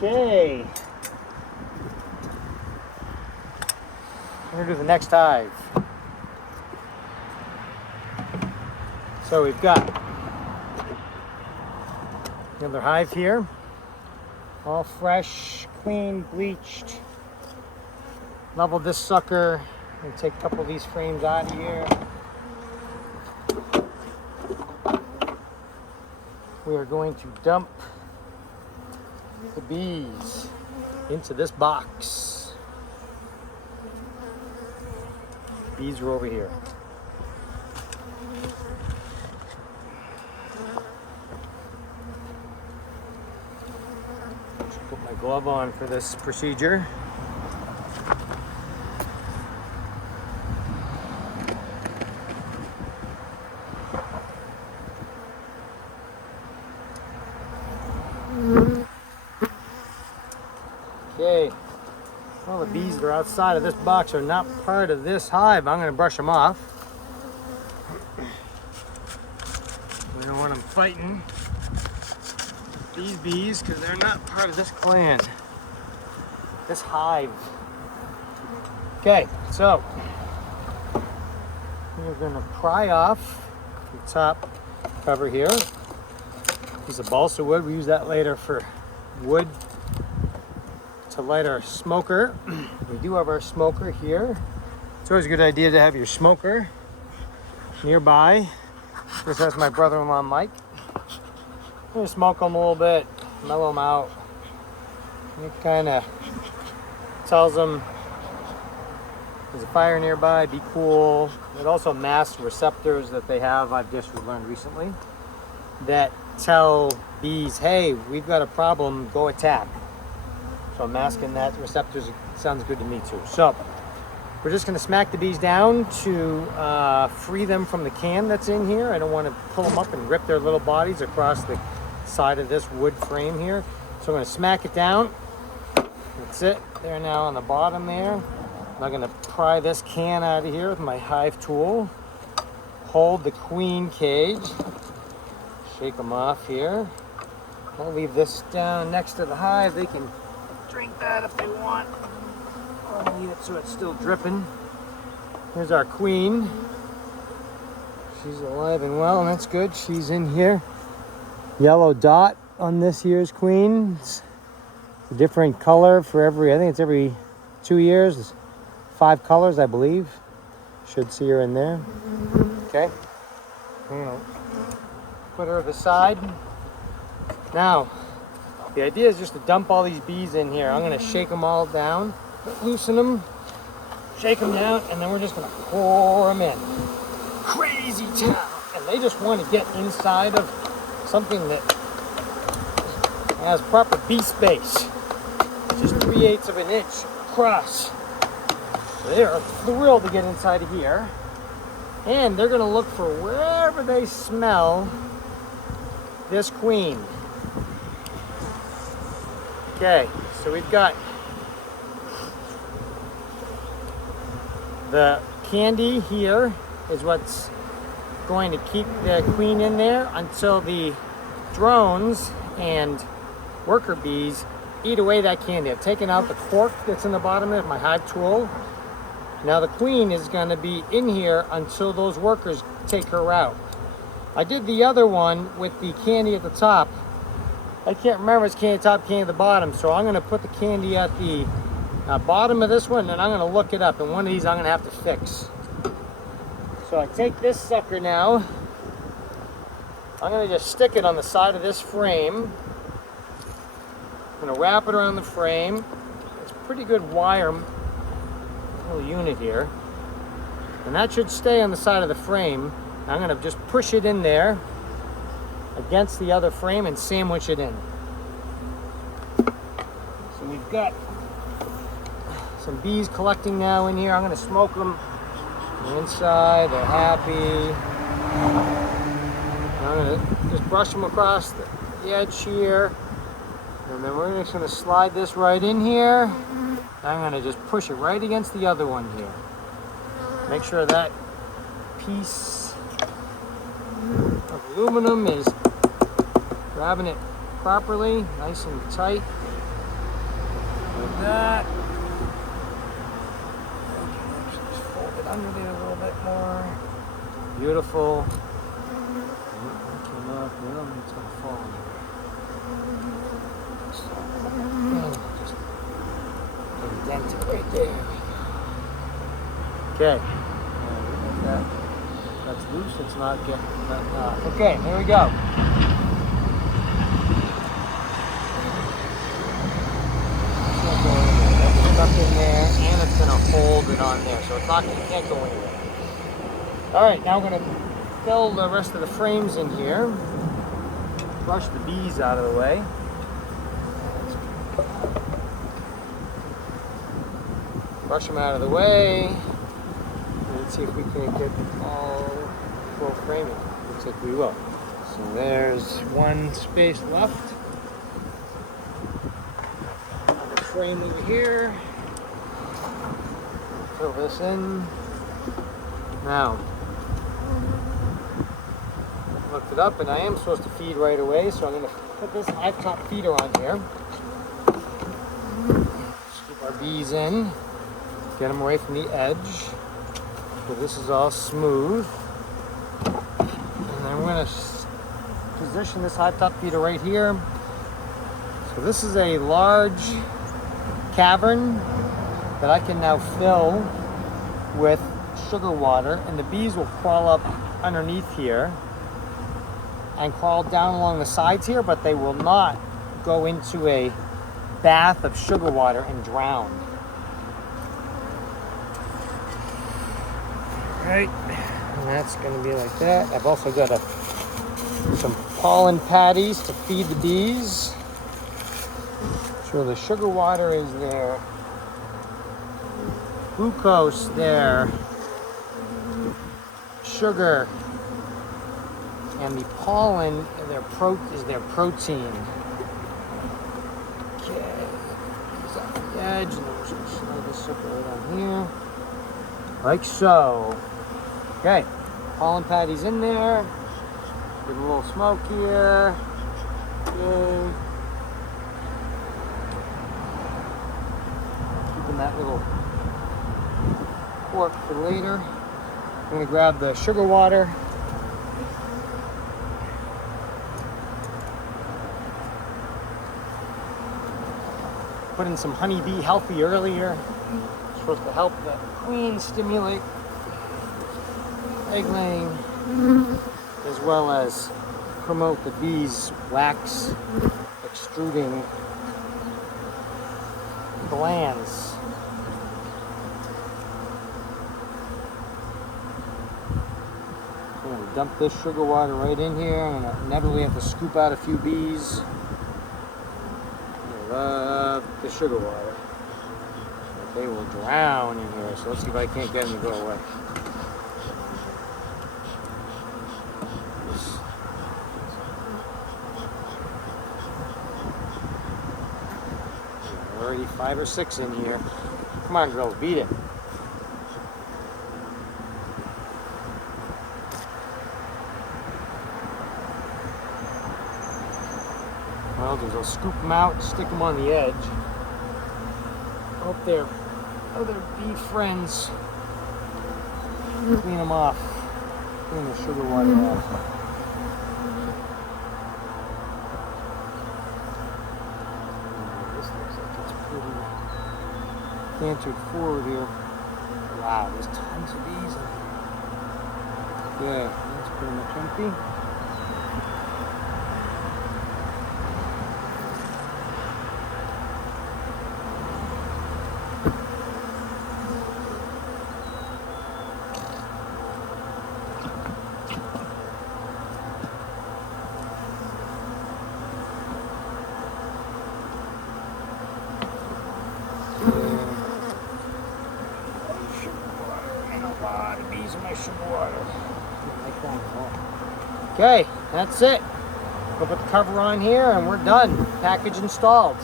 Okay. We're gonna do the next hive. So we've got another hive here, all fresh, clean, bleached. Leveled this sucker and take a couple of these frames out of here. We are going to dump the bees into this box. Bees are over here. Just put my glove on for this procedure. Okay, all the bees that are outside of this box are not part of this hive. I'm going to brush them off. We don't want them fighting these bees because they're not part of this clan, this hive. Okay, so we're going to pry off the top cover here. Piece of balsa wood. We use that later for wood to light our smoker. We do have our smoker here. It's always a good idea to have your smoker nearby. This has my brother-in-law Mike. I'm gonna smoke them a little bit, mellow them out. It kind of tells them there's a fire nearby, be cool. It also masks receptors that they have, I've just learned recently, that tell bees, hey, we've got a problem, go attack. So I'm masking that receptors. Sounds good to me too. So we're just going to smack the bees down to free them from the can that's in here. I don't want to pull them up and rip their little bodies across the side of this wood frame here. So I'm going to smack it down. That's it. They're now on the bottom there. I'm going to pry this can out of here with my hive tool. Hold the queen cage. Shake them off here. I'll leave this down next to the hive. They can drink that if they want. I'll leave it so it's still dripping. Here's our queen. She's alive and well, and that's good. She's in here. Yellow dot on this year's queen. It's a different color for every, I think it's every 2 years. There's 5 colors, I believe. Should see her in there. Okay. Put her aside. Now, the idea is just to dump all these bees in here. I'm going to shake them all down, loosen them, shake them down, and then we're just going to pour them in. Crazy town. And they just want to get inside of something that has proper bee space. It's just 3/8 of an inch across. So they are thrilled to get inside of here. And they're going to look for wherever they smell this queen. Okay, so we've got the candy here is what's going to keep the queen in there until the drones and worker bees eat away that candy. I've taken out the cork that's in the bottom of it with my hive tool. Now the queen is going to be in here until those workers take her out. I did the other one with the candy at the top. I can't remember if it's candy top, candy at the bottom, so I'm going to put the candy at the bottom of this one, and I'm going to look it up, and one of these I'm going to have to fix. So I take this sucker now. I'm going to just stick it on the side of this frame. I'm going to wrap it around the frame. It's a pretty good wire little unit here. And that should stay on the side of the frame. I'm going to just push it in there against the other frame and sandwich it in. So we've got some bees collecting now in here. I'm going to smoke them. They're inside, they're happy. I'm going to just brush them across the edge here. And then we're just going to slide this right in here. I'm going to just push it right against the other one here. Make sure that piece of aluminum is grabbing it properly, nice and tight. Like that. Just fold it under there a little bit more. Beautiful. Came up. Well, it's gonna fall in here. Just indent it right there. Okay. That's loose. It's not getting nothing off. Okay, here we go. Stuck in there, and it's gonna hold it on there, so it's not. It can't go anywhere. All right, now we're gonna fill the rest of the frames in here. Brush the bees out of the way. Brush them out of the way. Let's see if we can get all full framing. Looks like we will. So there's one space left. Another frame over here. Fill this in. Now, I looked it up and I am supposed to feed right away, so I'm going to put this hive top feeder on here. Scoop our bees in. Get them away from the edge. So this is all smooth. And then we're going to position this hive top feeder right here. So this is a large cavern that I can now fill with sugar water, and the bees will crawl up underneath here and crawl down along the sides here, but they will not go into a bath of sugar water and drown. Right, and that's going to be like that. I've also got some pollen patties to feed the bees. So the sugar water is there, glucose there, sugar, and the pollen is their protein. Okay, these off the edge, and then we're just going to slide this sugar right on here, like so. Okay, pollen patties in there. Give them a little smoke here. Okay. Keeping that little cork for later. I'm going to grab the sugar water. Put in some honeybee healthy earlier. It's supposed to help the queen stimulate egg laying, as well as promote the bees' wax extruding glands. I'm going to dump this sugar water right in here. I'm going to inevitably have to scoop out a few bees. I love the sugar water. They will drown in here, so let's see if I can't get them to go away. Already 5 or 6 in here. Come on, girls, beat it. Well, I'll scoop them out, stick them on the edge. Hope their other bee friends clean them off, clean the sugar water off. Cantered forward here. Wow, there's tons of bees in there. Yeah, that's pretty much empty. Okay, that's it. We'll put the cover on here and we're done. Package installed.